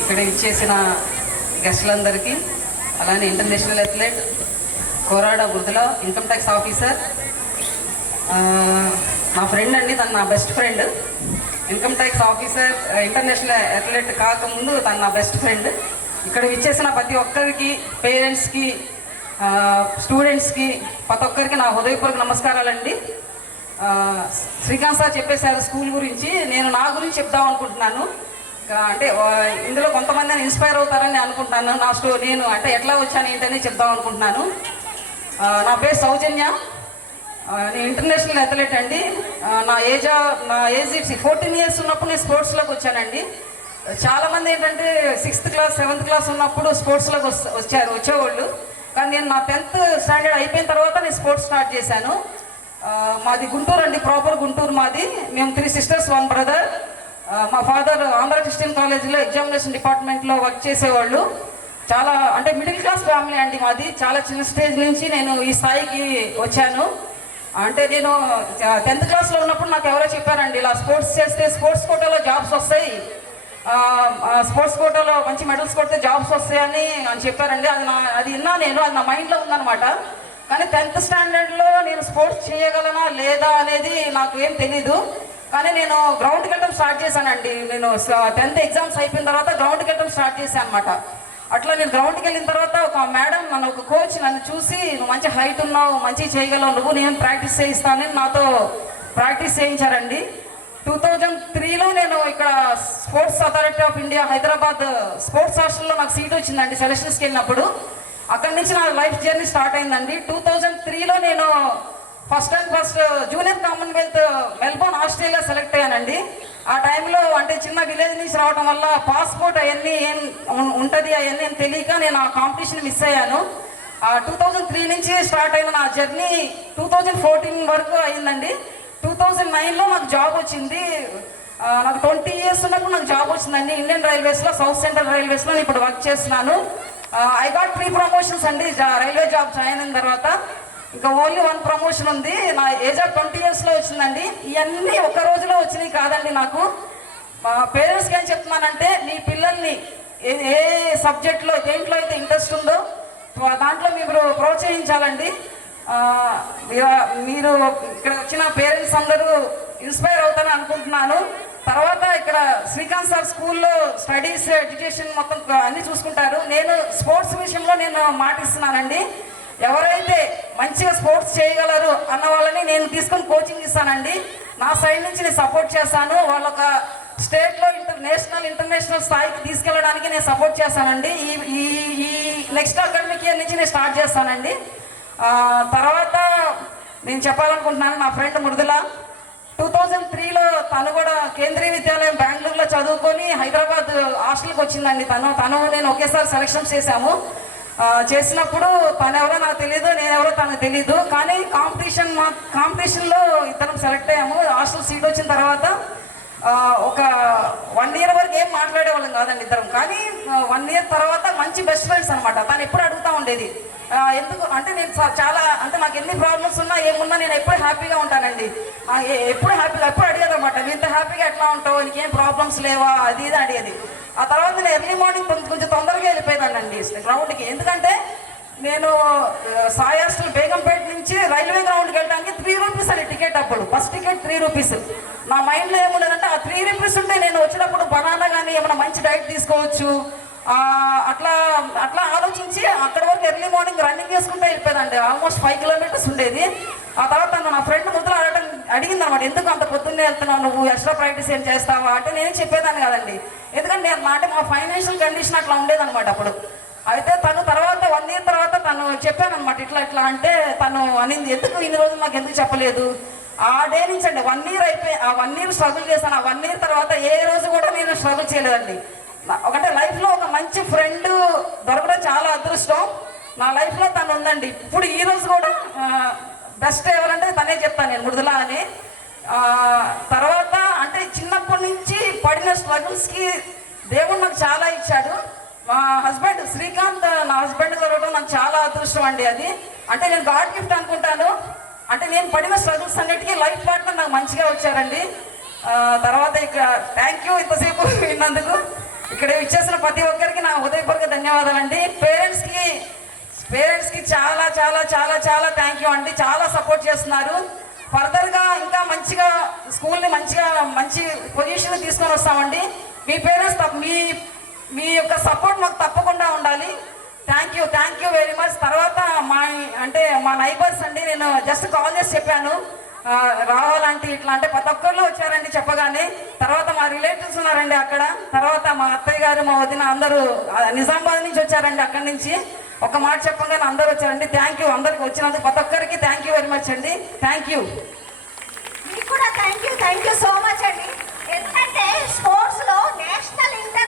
ఇక్కడ ఇచ్చేసిన గెస్టులందరికీ, అలానే international athlete Korada Mrudula, income tax officer, మా ఫ్రెండ్ అండి, తను నా best friend. Income tax officer, international athlete కాకముందు తను నా బెస్ట్ ఫ్రెండ్. ఇక్కడ ఇచ్చేసిన ప్రతి ఒక్కరికి, పేరెంట్స్కి, స్టూడెంట్స్కి, ప్రతి ఒక్కరికి నా హృదయపూర్వక నమస్కారాలండి. శ్రీకాంత్ సార్ చెప్పేశారు స్కూల్ గురించి. నేను నా గురించి చెప్దాం అనుకుంటున్నాను. అంటే ఇందులో కొంతమంది ఇన్స్పైర్ అవుతారని అనుకుంటున్నాను. నేను అంటే ఎట్లా వచ్చాను ఏంటని చెప్దాం అనుకుంటున్నాను. నా పేరు సౌజన్య, నేను ఇంటర్నేషనల్ అథ్లెట్ అండి. నా ఏజ్ 14 ఇయర్స్ ఉన్నప్పుడు నేను స్పోర్ట్స్లోకి వచ్చానండి. చాలామంది ఏంటంటే 6th క్లాస్ 7th క్లాస్ ఉన్నప్పుడు స్పోర్ట్స్లోకి వచ్చేవాళ్ళు. కానీ నేను నా 10th స్టాండర్డ్ అయిపోయిన తర్వాత నేను స్పోర్ట్స్ స్టార్ట్ చేశాను. మాది గుంటూరు అండి, ప్రాపర్ గుంటూరు మాది. మేము 3 sisters 1 brother. మా ఫాదర్ ఆంధ్ర క్రిస్టియన్ కాలేజీలో ఎగ్జామినేషన్ డిపార్ట్మెంట్లో వర్క్ చేసేవాళ్ళు. చాలా అంటే మిడిల్ క్లాస్ ఫ్యామిలీ అండి మాది. చాలా చిన్న స్టేజ్ నుంచి నేను ఈ స్థాయికి వచ్చాను. అంటే నేను 10th క్లాస్లో ఉన్నప్పుడు నాకు ఎవరో చెప్పారండి, ఇలా స్పోర్ట్స్ చేస్తే స్పోర్ట్స్ కోటాలో జాబ్స్ వస్తాయి, స్పోర్ట్స్ కోటాలో మంచి మెడల్స్ కొడితే జాబ్స్ వస్తాయని చెప్పారండి. అది విన్నా నేను, అది నా మైండ్లో ఉందన్నమాట. కానీ 10th స్టాండర్డ్లో నేను స్పోర్ట్స్ చేయగలనా లేదా అనేది నాకు ఏం తెలీదు. కానీ నేను గ్రౌండ్కి వెళ్ళడం స్టార్ట్ చేశానండి. నేను 10th ఎగ్జామ్స్ అయిపోయిన తర్వాత గ్రౌండ్కి వెళ్ళడం స్టార్ట్ చేశాను అనమాట. అట్లా నేను గ్రౌండ్కి వెళ్ళిన తర్వాత ఒక మేడం, ఒక కోచ్ నన్ను చూసి, నువ్వు మంచి హైట్ ఉన్నావు, మంచిగా చేయగలవు, నేను ప్రాక్టీస్ చేయిస్తానని నాతో ప్రాక్టీస్ చేయించారండి. 2003లో నేను ఇక్కడ sports authority of India Hyderabad sports హాస్టల్లో నాకు సీట్ వచ్చిందండి సెలక్షన్స్కి వెళ్ళినప్పుడు. అక్కడి నుంచి నా లైఫ్ జర్నీ స్టార్ట్ అయిందండి. 2003లో నేను first junior Commonwealth Melbourne Australia select అయ్యానండి. ఆ టైంలో అంటే చిన్న విలేజ్ నుంచి రావడం వల్ల పాస్పోర్ట్ అవన్నీ ఏం ఉంటుంది అవన్నీ ఏం తెలియక నేను ఆ కాంపిటీషన్ మిస్ అయ్యాను. 2003 నుంచి స్టార్ట్ అయిన నా జర్నీ 2014 వరకు అయిందండి. 2009లో నాకు జాబ్ వచ్చింది. నాకు 20 years ఉన్నప్పుడు నాకు జాబ్ వచ్చిందండి ఇండియన్ రైల్వేస్లో, సౌత్ సెంట్రల్ రైల్వేస్లో నేను ఇప్పుడు వర్క్ చేస్తున్నాను. ఐ గాట్ 3 promotions అండి రైల్వే జాబ్ జాయిన్ అయిన తర్వాత. ఇంకా ఓన్లీ 1 ప్రమోషన్ ఉంది. నా ఏజ్ ఆఫ్ 20 yearsలో వచ్చిందండి. ఇవన్నీ ఒక రోజులో వచ్చినాయి కాదండి. నాకు మా పేరెంట్స్కి ఏం చెప్తున్నానంటే, మీ పిల్లల్ని ఏ సబ్జెక్ట్లో దేంట్లో అయితే ఇంట్రెస్ట్ ఉందో దాంట్లో మీరు ప్రోత్సహించాలండి. మీరు ఇక్కడ వచ్చిన పేరెంట్స్ అందరూ ఇన్స్పైర్ అవుతారని అనుకుంటున్నాను. తర్వాత ఇక్కడ శ్రీకాంత్ సార్ స్కూల్లో స్టడీస్, ఎడ్యుకేషన్ మొత్తం అన్నీ చూసుకుంటారు. నేను స్పోర్ట్స్ విషయంలో నేను మాటిస్తున్నానండి. ఎవరైతే మంచిగా స్పోర్ట్స్ చేయగలరు అన్న వాళ్ళని నేను తీసుకొని కోచింగ్ ఇస్తానండి. నా సైడ్ నుంచి నేను సపోర్ట్ చేస్తాను. వాళ్ళొక స్టేట్లో నేషనల్ ఇంటర్నేషనల్ స్థాయికి తీసుకెళ్ళడానికి నేను సపోర్ట్ చేస్తానండి. ఈ నెక్స్ట్ అకాడమిక్ ఇయర్ నుంచి నేను స్టార్ట్ చేస్తానండి. తర్వాత నేను చెప్పాలనుకుంటున్నాను, నా ఫ్రెండ్ మృదుల 2003లో తను కూడా కేంద్రీయ విద్యాలయం బెంగళూరులో చదువుకొని హైదరాబాద్ హాస్టల్కి వచ్చిందండి. తను నేను ఒకేసారి సెలక్షన్స్ చేసినప్పుడు తను ఎవరో నాకు తెలియదు, నేనెవరో తనకు తెలీదు. కానీ కాంపిటీషన్లో ఇద్దరం సెలెక్ట్ అయ్యాము. హాస్టల్ సీట్ వచ్చిన తర్వాత ఒక 1 year వరకు ఏం మాట్లాడేవాళ్ళం కాదండి ఇద్దరం. కానీ 1 year తర్వాత మంచి బెస్ట్ ఫ్రెండ్స్ అనమాట. తను ఎప్పుడు అడుగుతూ ఉండేది, ఎందుకు అంటే నేను చాలా అంటే నాకు ఎన్ని ప్రాబ్లమ్స్ ఉన్నా ఏమున్నా నేను ఎప్పుడు హ్యాపీగా ఉంటానండి. ఎప్పుడు అడిగేదన్నమాట, నువ్వు ఇంత హ్యాపీగా ఎట్లా ఉంటావు, నీకేం ప్రాబ్లమ్స్ లేవా, అది ఇది అడిగేది. ఆ తర్వాత నేను ఎర్లీ మార్నింగ్ కొంచెం తొందరగా వెళ్ళిపోయానండి గ్రౌండ్కి. ఎందుకంటే నేను సాయి హాస్టల్ బేగంపేట నుంచి రైల్వే గ్రౌండ్కి వెళ్ళడానికి 3 rupees అండి టికెట్. అప్పుడు బస్ టికెట్ 3 rupees. నా మైండ్లో ఏముండదంటే, ఆ 3 rupees ఉంటే నేను వచ్చినప్పుడు బనానా కానీ ఏమైనా మంచి డైట్ తీసుకోవచ్చు, అట్లా ఆలోచించి అక్కడ వరకు ఎర్లీ మార్నింగ్ రన్నింగ్ చేసుకుంటే వెళ్ళిపోయానండి. ఆల్మోస్ట్ 5 kilometers ఉండేది. ఆ తర్వాత నా ఫ్రెండ్ ముద్దులు అడిగింది అనమాట, ఎందుకు అంత పొద్దున్నే వెళ్తున్నావు, నువ్వు ఎక్స్ట్రా ప్రాక్టీస్ ఏం చేస్తావా అంటే నేనే చెప్పేదాన్ని కదండి. ఎందుకంటే మా ఫైనాన్షియల్ కండిషన్ అట్లా ఉండేదన్నమాట అప్పుడు. అయితే తను తర్వాత 1 year తర్వాత తను చెప్పానమాట, ఇట్లా అంటే తను అనింది, ఎందుకు ఇన్ని రోజులు నాకు ఎందుకు చెప్పలేదు. ఆ డే నుంచి అండి 1 year అయిపోయి, ఆ 1 year స్ట్రగుల్ చేశాను. ఆ 1 year తర్వాత ఏ రోజు కూడా నేను స్ట్రగుల్ చేయలేదండి. ఒకటే లైఫ్లో ఒక మంచి ఫ్రెండ్ దొరకడం చాలా అదృష్టం. నా లైఫ్లో తను ఉందండి. ఇప్పుడు ఈ రోజు కూడా బెస్ట్ ఎవరంటే తనే చెప్తాను నేను, మృదుల అని. తర్వాత అంటే చిన్నప్పటి నుంచి పడిన స్ట్రగుల్స్కి దేవుడు నాకు చాలా ఇచ్చాడు. మా హస్బెండ్ శ్రీకాంత్, నా హస్బెండ్ దొరకడం నాకు చాలా అదృష్టం అండి. అది అంటే నేను గాడ్ గిఫ్ట్ అనుకుంటాను. అంటే నేను పడిన స్ట్రగుల్స్ అన్నిటికీ లైఫ్ పార్ట్నర్ నాకు మంచిగా వచ్చారండి. తర్వాత ఇక థ్యాంక్ యూ ఇంతసేపు విన్నందుకు. ఇక్కడ ఇచ్చేసిన ప్రతి ఒక్కరికి నా హృదయపూర్వక ధన్యవాదాలండి. పేరెంట్స్కి చాలా చాలా చాలా చాలా థ్యాంక్ యూ అండి. చాలా సపోర్ట్ చేస్తున్నారు. ఫర్దర్గా ఇంకా మంచిగా స్కూల్ని మంచి పొజిషన్ తీసుకొని వస్తామండి. మీ పేరెంట్స్ మీ యొక్క సపోర్ట్ మాకు తప్పకుండా ఉండాలి. Thank you very much. తర్వాత మా నైబర్స్ అండి, నేను జస్ట్ కాల్ చేసి చెప్పాను రావాలంటే ఇట్లా అంటే ప్రతి ఒక్కళ్ళు వచ్చారండి చెప్పగానే. తర్వాత మా రిలేటివ్స్ ఉన్నారండి అక్కడ. తర్వాత మా అత్తయ్య గారు, మా వదిన అందరూ నిజామాబాద్ నుంచి వచ్చారండి. అక్కడి నుంచి ఒక మాట చెప్పగానే అందరూ వచ్చారండి. థ్యాంక్ యూ అందరికి వచ్చినందుకు ప్రతి ఒక్కరికి థ్యాంక్ యూ వెరీ మచ్ అండి. Thank you. మీకు కూడా థ్యాంక్ యూ సో మచ్ అండి. ఎందుకంటే